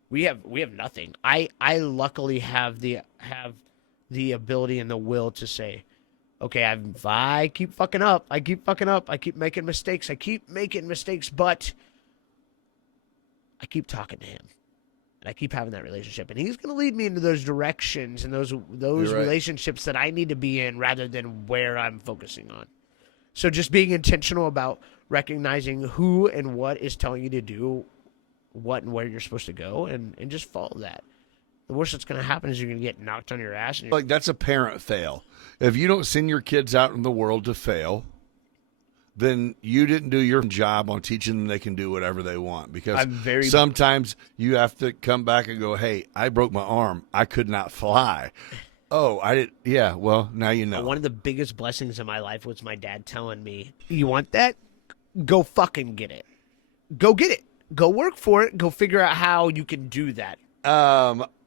we have nothing. I luckily have the ability and the will to say, okay, if I keep fucking up, I keep making mistakes, but I keep talking to Him. And I keep having that relationship. And He's going to lead me into those directions and those relationships that I need to be in, rather than where I'm focusing on. So just being intentional about recognizing who and what is telling you to do what and where you're supposed to go, and just follow that. The worst that's going to happen is you're going to get knocked on your ass. And like, that's a parent fail. If you don't send your kids out in the world to fail, then you didn't do your job on teaching them they can do whatever they want. Because sometimes you have to come back and go, hey, I broke my arm. I could not fly. Oh, I did. Yeah, well, now you know. One of the biggest blessings in my life was my dad telling me, you want that? Go fucking get it. Go get it. Go work for it. Go figure out how you can do that.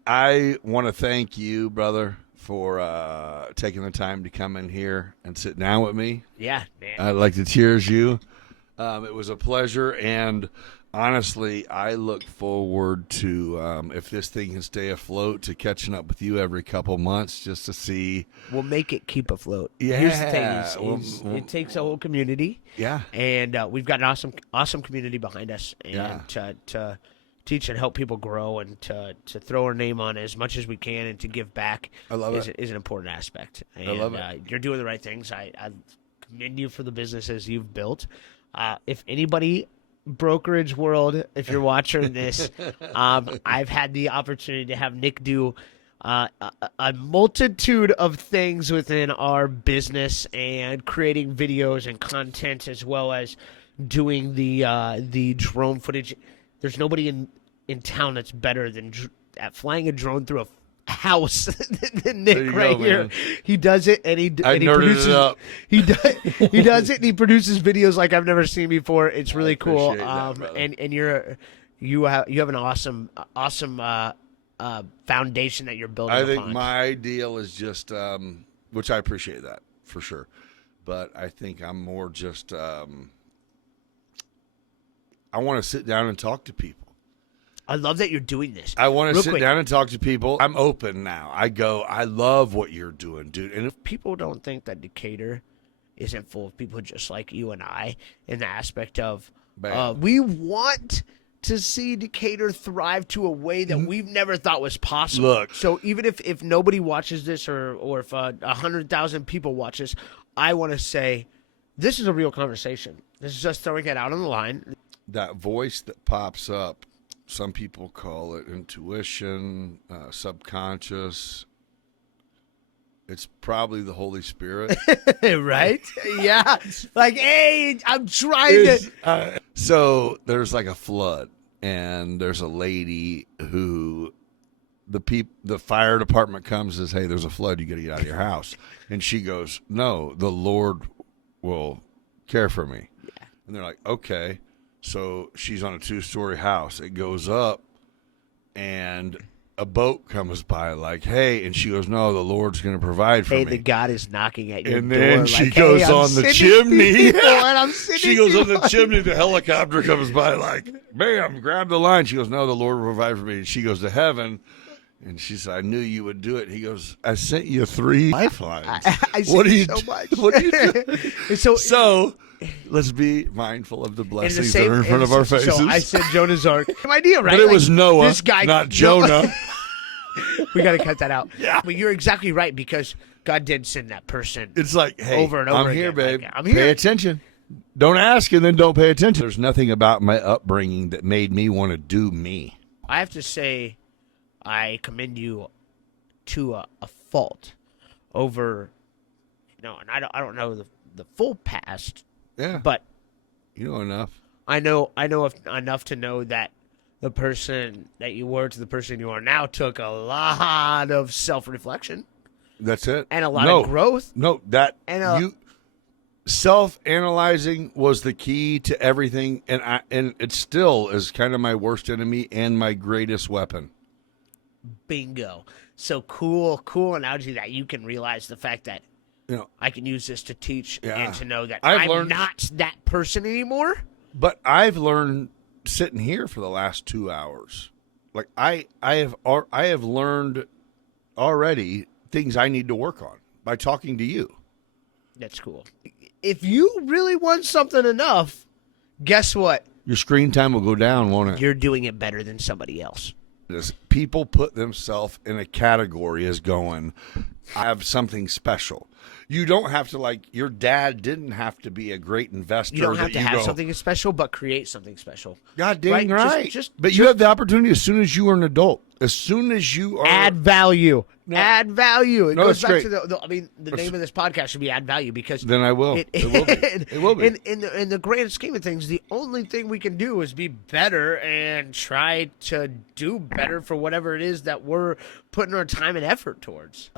I want to thank you, brother, for taking the time to come in here and sit down with me. Yeah, man. I'd like to cheers you. It was a pleasure, and honestly, I look forward to, if this thing can stay afloat, to catching up with you every couple months just to see. We'll make it keep afloat. Yeah. Here's the thing: it takes a whole community. Yeah. And we've got an awesome community behind us, and to teach and help people grow, and to throw our name on as much as we can, and to give back. I love it. Is an important aspect. And, I love it. You're doing the right things. I commend you for the businesses you've built. If anybody, brokerage world, if you're watching this, I've had the opportunity to have Nick do a multitude of things within our business, and creating videos and content, as well as doing the drone footage. There's nobody in town that's better than at flying a drone through a house than Nick right here. He does it, and he produces it up. He does it, and he produces videos like I've never seen before. It's really cool. And you have an awesome foundation that you're building. I think my deal is just, which I appreciate that for sure, but I think I'm more just. I want to sit down and talk to people. I love that you're doing this. I want to sit down and talk to people. I'm open now. I love what you're doing, dude. And if people don't think that Decatur isn't full of people just like you and I, in the aspect of we want to see Decatur thrive to a way that we've never thought was possible. Look. So even if nobody watches this, or if 100,000 people watch this, I want to say this is a real conversation. This is just throwing it out on the line. That voice that pops up, some people call it intuition, subconscious. It's probably the Holy Spirit. Right? Yeah. Like, hey, I'm trying to. So there's like a flood, and there's a lady who the fire department comes and says, hey, there's a flood. You got to get out of your house. And she goes, no, the Lord will care for me. Yeah. And they're like, okay. So she's on a 2-story house. It goes up, and a boat comes by like, hey, and she goes, no, the Lord's going to provide for me. Hey, the God is knocking at your door. And then she goes on the chimney. She goes on the chimney. The helicopter comes by like, bam, grab the line. She goes, no, the Lord will provide for me. And she goes to heaven. And she said, I knew you would do it. He goes, I sent you 3 lifelines. What do you so much. What do you do? So Let's be mindful of the In the blessings same- that are in front of our so faces. I said Jonah's Ark. Same idea, right? but it Like, was Noah, this guy, not Jonah. We got to cut that out. Yeah. But you're exactly right, because God did send that person. It's like, hey, Over and over I'm here, again. babe. Like, I'm here. Pay attention. Don't ask and then don't pay attention. There's nothing about my upbringing that made me want to do me. I have to say, I commend you to a fault over, and I don't know the full past, Yeah. but You know enough. I know enough to know that the person that you were to the person you are now took a lot of self-reflection That's it. and a lot of growth. No, that And you self-analyzing was the key to everything, and it still is kind of my worst enemy and my greatest weapon. Bingo. So cool analogy that you can realize the fact that I can use this to teach Yeah. and to know that I've I'm learned- not that person anymore. But I've learned sitting here for the last 2 hours. Like I have learned already things I need to work on by talking to you. That's cool. If you really want something enough, guess what? Your screen time will go down, won't it? You're doing it better than somebody else. People put themselves in a category as going, I have something special. You don't have to, your dad didn't have to be a great investor. You don't have that to have go, something special, but create something special. God dang right. Just but you have the opportunity as soon as you are an adult. As soon as you are. add value. No. Add value. It No, goes it's back great. to the name of this podcast should be add value, because Then I will. It will be. It will be. In the grand scheme of things, the only thing we can do is be better and try to do better for whatever it is that we're putting our time and effort towards.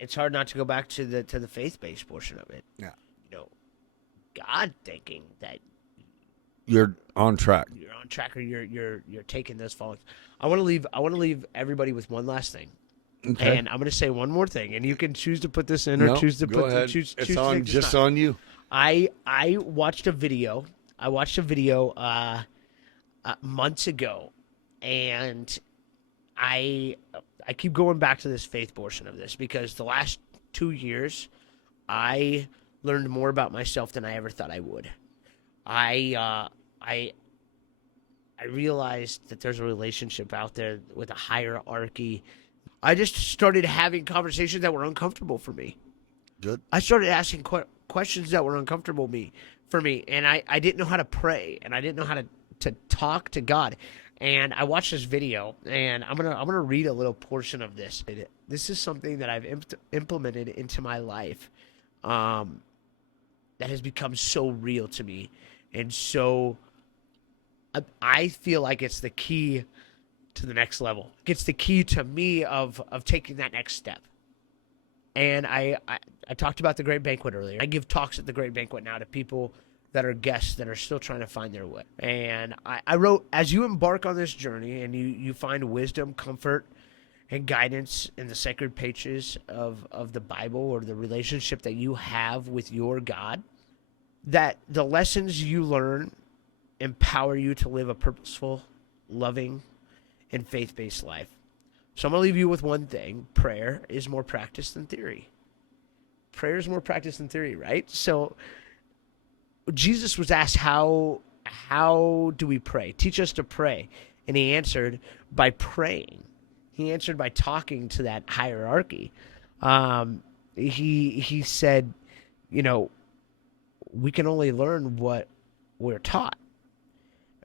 It's hard not to go back to the faith-based portion of it. Yeah. God thinking that You're on track. you're on track, or you're taking those following. I want to leave everybody with one last thing. Okay. And I'm going to say one more thing, and you can choose to put this in or No, choose to go put ahead. choose It's to on take this just not. on you. I watched a video. Months ago, and I keep going back to this faith portion of this, because the last 2 years I learned more about myself than I ever thought I would. I realized that there's a relationship out there with a hierarchy. I just started having conversations that were uncomfortable for me. Good. I started asking questions that were uncomfortable for me, and I didn't know how to pray, and I didn't know how to talk to God. And I watched this video, and I'm gonna read a little portion of this. This is something that I've implemented into my life, that has become so real to me, and so I feel like it's the key to the next level. It's the key to me of taking that next step. And I talked about the Great Banquet earlier. I give talks at the Great Banquet now to people that are guests that are still trying to find their way. And I wrote, as you embark on this journey and you find wisdom, comfort, and guidance in the sacred pages of the Bible, or the relationship that you have with your God, that the lessons you learn empower you to live a purposeful, loving, and faith-based life. So I'm going to leave you with one thing. Prayer is more practice than theory. Prayer is more practice than theory, right? So Jesus was asked, how do we pray? Teach us to pray. And he answered by praying. He answered by talking to that hierarchy. He said, we can only learn what we're taught.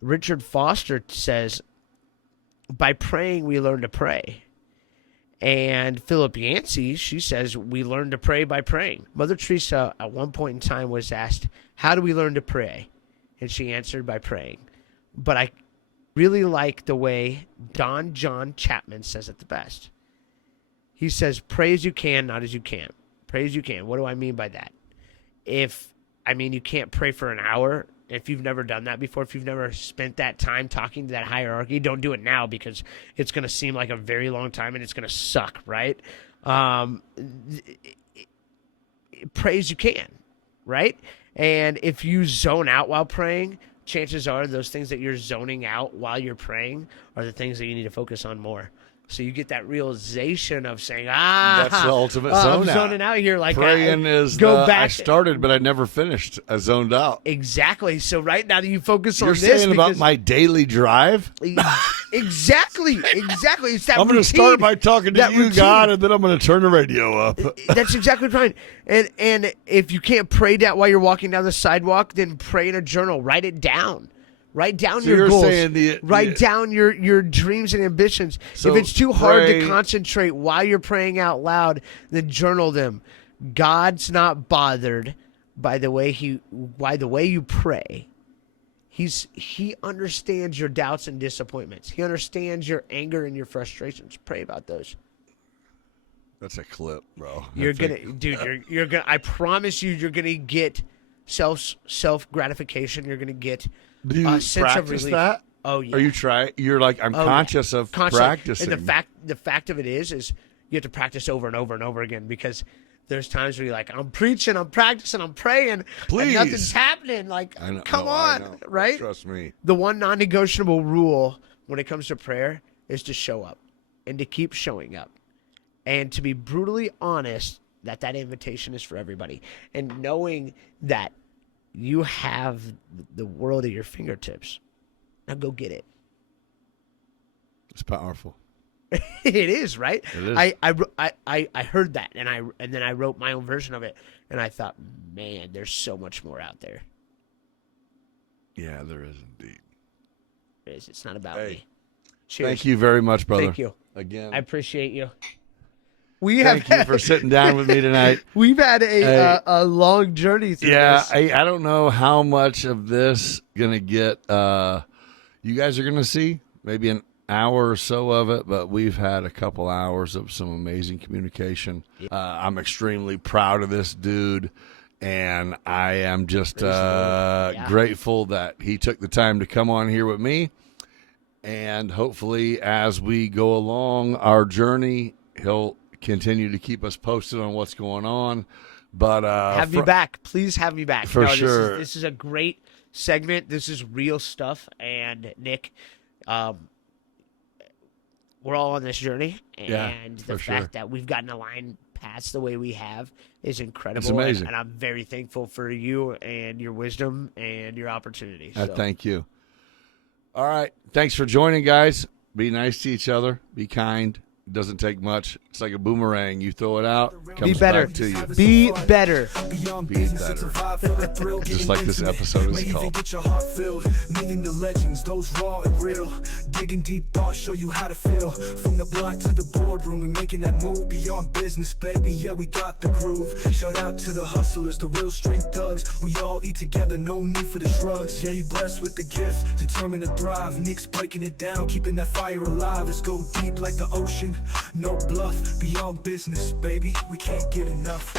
Richard Foster says, by praying, we learn to pray. And Philip Yancey, she says, we learn to pray by praying. Mother Teresa, at one point in time, was asked, how do we learn to pray? And she answered by praying. But I really like the way Don John Chapman says it the best. He says, pray as you can, not as you can't. Pray as you can. What do I mean by that? You can't pray for an hour. If you've never done that before, if you've never spent that time talking to that hierarchy, don't do it now, because it's going to seem like a very long time and it's going to suck, right? Pray as you can, right? And if you zone out while praying, chances are those things that you're zoning out while you're praying are the things that you need to focus on more. So you get that realization of saying, that's the ultimate I'm zone out. zoning out here. Like Praying is go back. I started, but I never finished. I zoned out. Exactly. So right now that you focus on You're this, saying about my daily drive? Exactly. It's that I'm going to start by talking to that you, routine. God, and then I'm going to turn the radio up. That's exactly right. And if you can't pray that while you're walking down the sidewalk, then pray in a journal. Write it down. Write down your goals. Write down your dreams and ambitions. So if it's too hard pray- to concentrate while you're praying out loud, then journal them. God's not bothered by the way you pray. He understands your doubts and disappointments. He understands your anger and your frustrations. Pray about those. That's a clip, bro. You're gonna. I promise you, you're gonna get self gratification. You're gonna get Do you a sense of practice relief. that? Oh yeah. Are you trying? You're like, I'm conscious of practicing. And the fact of it is you have to practice over and over and over again, because there's times where you're like, I'm preaching, I'm practicing, I'm praying, Please. and nothing's happening. Like, come on, I know. right? Trust me. The one non-negotiable rule when it comes to prayer is to show up and to keep showing up, and to be brutally honest that invitation is for everybody, and knowing that you have the world at your fingertips. Now go get it. It's powerful. It is, right? It is. I heard that, and then I wrote my own version of it, and I thought, man, there's so much more out there. Yeah, there is indeed. It is. It's not about Hey, me. Cheers. Thank you very much, brother. Thank you. Again. I appreciate you. Thank you for sitting down with me tonight. We've had a long journey through this. I don't know how much of this gonna get. You guys are gonna see maybe an hour or so of it, but we've had a couple hours of some amazing communication. I'm extremely proud of this dude, and I am just grateful that he took the time to come on here with me. And hopefully, as we go along our journey, he'll continue to keep us posted on what's going on. But have me back. Please have me back. For sure. This is a great segment. This is real stuff. And Nick, we're all on this journey, and the fact that we've gotten aligned past the way we have is incredible. It's amazing. And I'm very thankful for you and your wisdom and your opportunities. So. Thank you. All right. Thanks for joining, guys. Be nice to each other. Be kind. It doesn't take much. It's like a boomerang. You throw it out, it comes Be better. back to you. Be better. Be better. Just like this episode is called. Get your heart filled, meeting the legends, those raw and real. Digging deep thoughts, show you how to feel. From the block to the boardroom, and making that move beyond business, baby. Yeah, we got the groove. Shout out to the hustlers, the real street thugs. We all eat together, no need for the drugs. Yeah, you blessed with the gift, determined to thrive. Nick's breaking it down, keeping that fire alive. Let's go deep like the ocean. No bluff, beyond business, baby. We can't get enough.